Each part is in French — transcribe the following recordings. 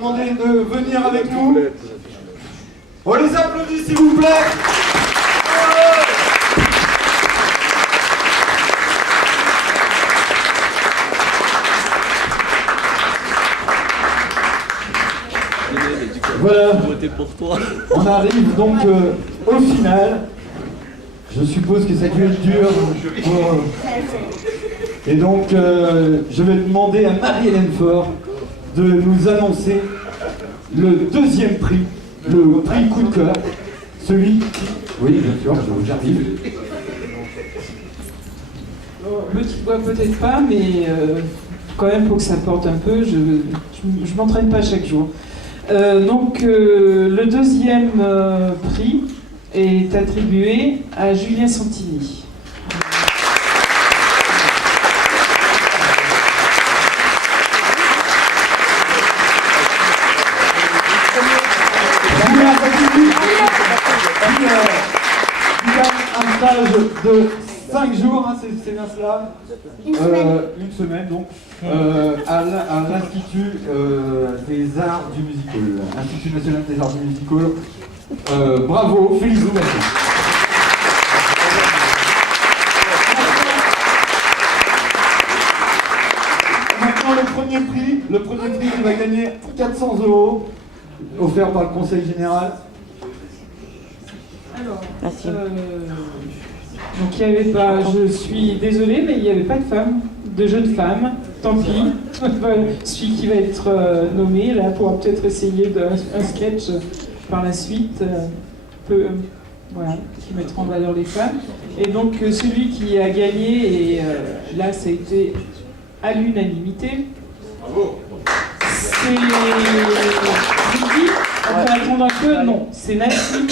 demander de venir avec nous. On les applaudit s'il vous plaît. Voilà, on arrive donc au final. Je suppose que ça a dû être dur. Et donc, je vais demander à Marie-Hélène Faure de nous annoncer le deuxième prix, le prix coup de cœur, celui qui... Oui, bien sûr, j'arrive. Le tu vois peut-être pas, mais quand même, pour que ça porte un peu, je m'entraîne pas chaque jour. Donc, le deuxième prix est attribué à Julien Santini. Un stage de 5 jours, hein, c'est bien cela. Une semaine donc, à l'Institut des Arts du Musical, Institut National des Arts du Musical. Bravo, félicitations. Maintenant le premier prix, il va gagner 400 € offert par le Conseil Général. Alors, donc il n'y avait pas, je suis désolée, mais il n'y avait pas de femmes, de jeunes femmes, tant pis. Celui qui va être nommé, là, pourra peut-être essayer un sketch par la suite, voilà, qui mettra en valeur les femmes. Et donc celui qui a gagné, et là ça a été à l'unanimité, c'est... On peut attendre un peu? Non, c'est Nassim.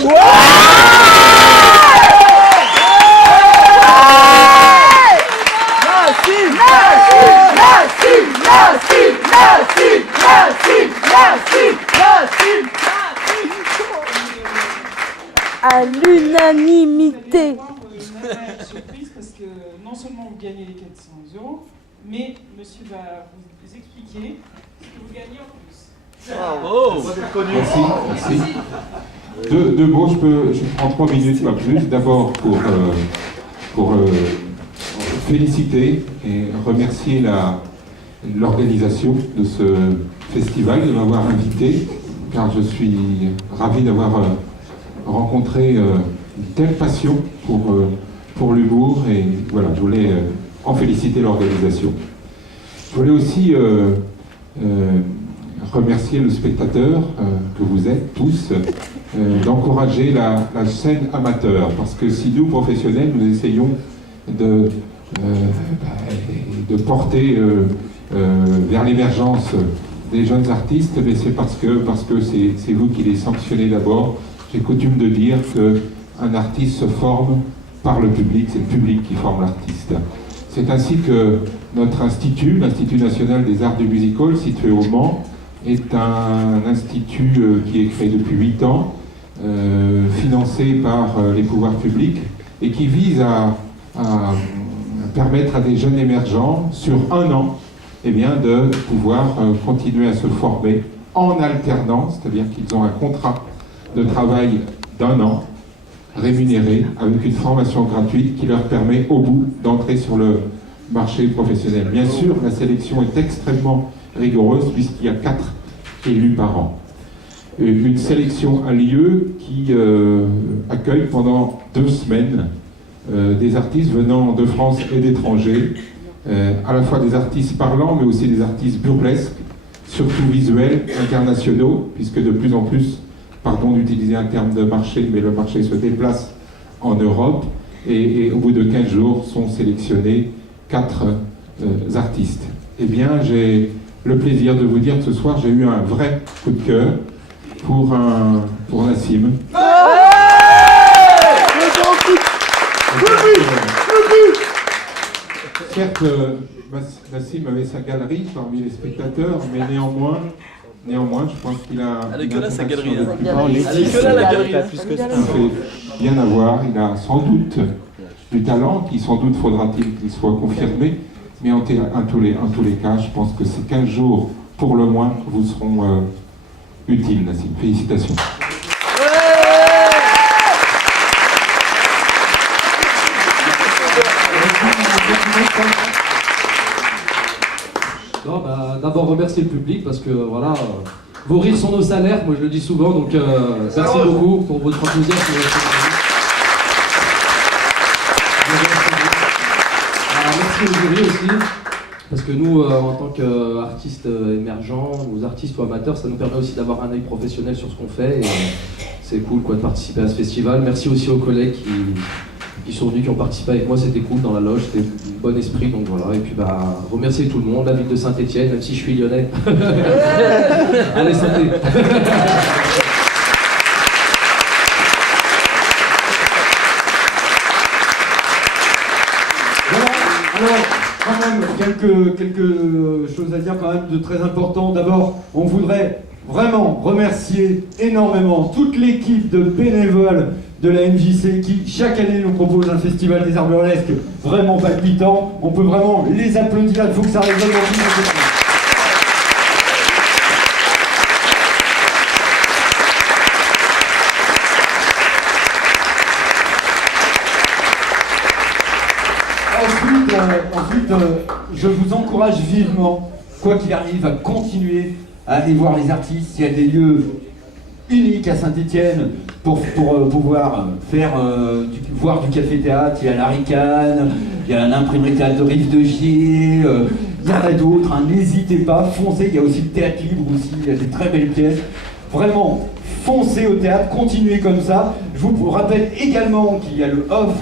À l'unanimité. Surprise parce que non seulement vous gagnez les 400 €, mais monsieur va vous expliquer ce que vous gagnez en plus. Merci. Deux mots, je prends 3 minutes, pas plus. D'abord pour féliciter et remercier l'organisation de ce festival, de m'avoir invité, car je suis ravi d'avoir rencontré une telle passion pour l'humour, et voilà, je voulais en féliciter l'organisation. Je voulais aussi remercier le spectateur que vous êtes tous, d'encourager la scène amateur, parce que si nous, professionnels, nous essayons de porter vers l'émergence des jeunes artistes, mais c'est parce que c'est vous qui les sanctionnez d'abord. J'ai coutume de dire qu'un artiste se forme par le public, c'est le public qui forme l'artiste. C'est ainsi que notre institut, l'Institut National des Arts du Musical, situé au Mans, est un institut qui est créé depuis 8 ans, financé par les pouvoirs publics, et qui vise à permettre à des jeunes émergents, sur 1 an, eh bien, de pouvoir continuer à se former en alternance, c'est-à-dire qu'ils ont un contrat de travail d'1 an, rémunéré, avec une formation gratuite qui leur permet au bout d'entrer sur le marché professionnel. Bien sûr, la sélection est extrêmement rigoureuse puisqu'il y a 4 élus par an. Une sélection a lieu qui accueille pendant 2 semaines des artistes venant de France et d'étrangers, à la fois des artistes parlants mais aussi des artistes burlesques, surtout visuels, internationaux, puisque de plus en plus, pardon d'utiliser un terme de marché, mais le marché se déplace en Europe, et au bout de 15 jours sont sélectionnés 4 artistes. Eh bien, j'ai le plaisir de vous dire que ce soir, j'ai eu un vrai coup de cœur pour Nassim. Certes, Nassim avait sa galerie parmi les spectateurs, mais néanmoins, je pense qu'il a... Elle est que là, sa galerie. Elle est que là, la galerie. Il fait bien avoir, il a sans doute du talent, qui sans doute faudra-t-il qu'il soit confirmé, mais en tous les cas, je pense que ces 15 jours, pour le moins, vous seront ultime, Nassim. Félicitations. Non, bah, d'abord remercier le public parce que voilà, vos rires sont nos salaires, moi je le dis souvent, donc merci beaucoup pour votre enthousiasme. Merci au jury aussi, parce que nous, en tant qu'artistes émergents, ou artistes ou amateurs, ça nous permet aussi d'avoir un œil professionnel sur ce qu'on fait, et c'est cool quoi, de participer à ce festival. Merci aussi aux collègues qui sont venus, qui ont participé avec moi, c'était cool dans la loge, c'était un bon esprit, donc voilà. Et puis bah, remercier tout le monde, la ville de Saint-Etienne, même si je suis lyonnais. Allez, santé. Alors, quand même, quelques choses à dire quand même de très important. D'abord, on voudrait vraiment remercier énormément toute l'équipe de bénévoles de la MJC qui, chaque année, nous propose un festival des arts burlesques vraiment palpitant. On peut vraiment les applaudir, il faut que ça résonne dans tout le monde. Ensuite, je vous encourage vivement, quoi qu'il arrive, à continuer à aller voir les artistes. Il y a des lieux uniques à Saint-Etienne pour pouvoir voir du café-théâtre. Il y a l'Aricane, il y a l'imprimerie théâtre de Rive de Gier, il y en a d'autres, hein. N'hésitez pas, foncez. Il y a aussi le théâtre libre aussi, il y a des très belles pièces. Vraiment, foncez au théâtre, continuez comme ça. Je vous rappelle également qu'il y a le off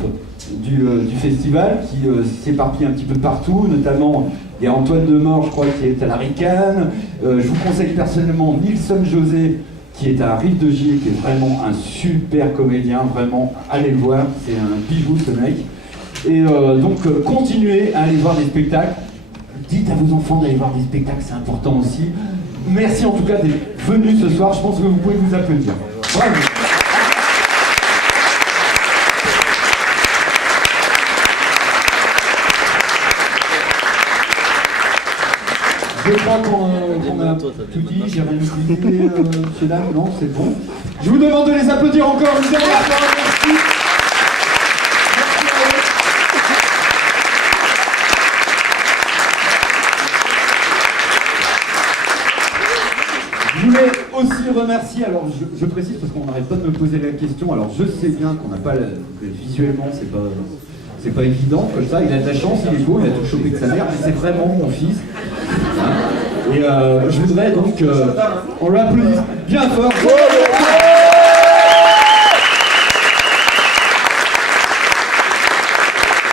du festival qui s'éparpille un petit peu partout, notamment il y a Antoine Demort, je crois, qui est à l'Aricane. Je vous conseille personnellement Nilson José, qui est à Rive de Gier, qui est vraiment un super comédien, vraiment, allez le voir, c'est un bijou ce mec. Et donc continuez à aller voir des spectacles, dites à vos enfants d'aller voir des spectacles, c'est important aussi. Merci en tout cas d'être venus ce soir, je pense que vous pouvez vous applaudir. Bravo. Je crois qu'on a tout dit, j'ai rien oublié, monsieur Dame, non, c'est bon. Je vous demande de les applaudir encore une dernière fois, merci. Je voulais aussi remercier, alors je précise parce qu'on n'arrête pas de me poser la question, alors je sais bien qu'on n'a pas, visuellement c'est pas évident comme ça, il a de la chance, il est beau, il a tout chopé de sa mère, mais c'est vraiment mon fils. Et je voudrais donc, on l'applaudit bien fort.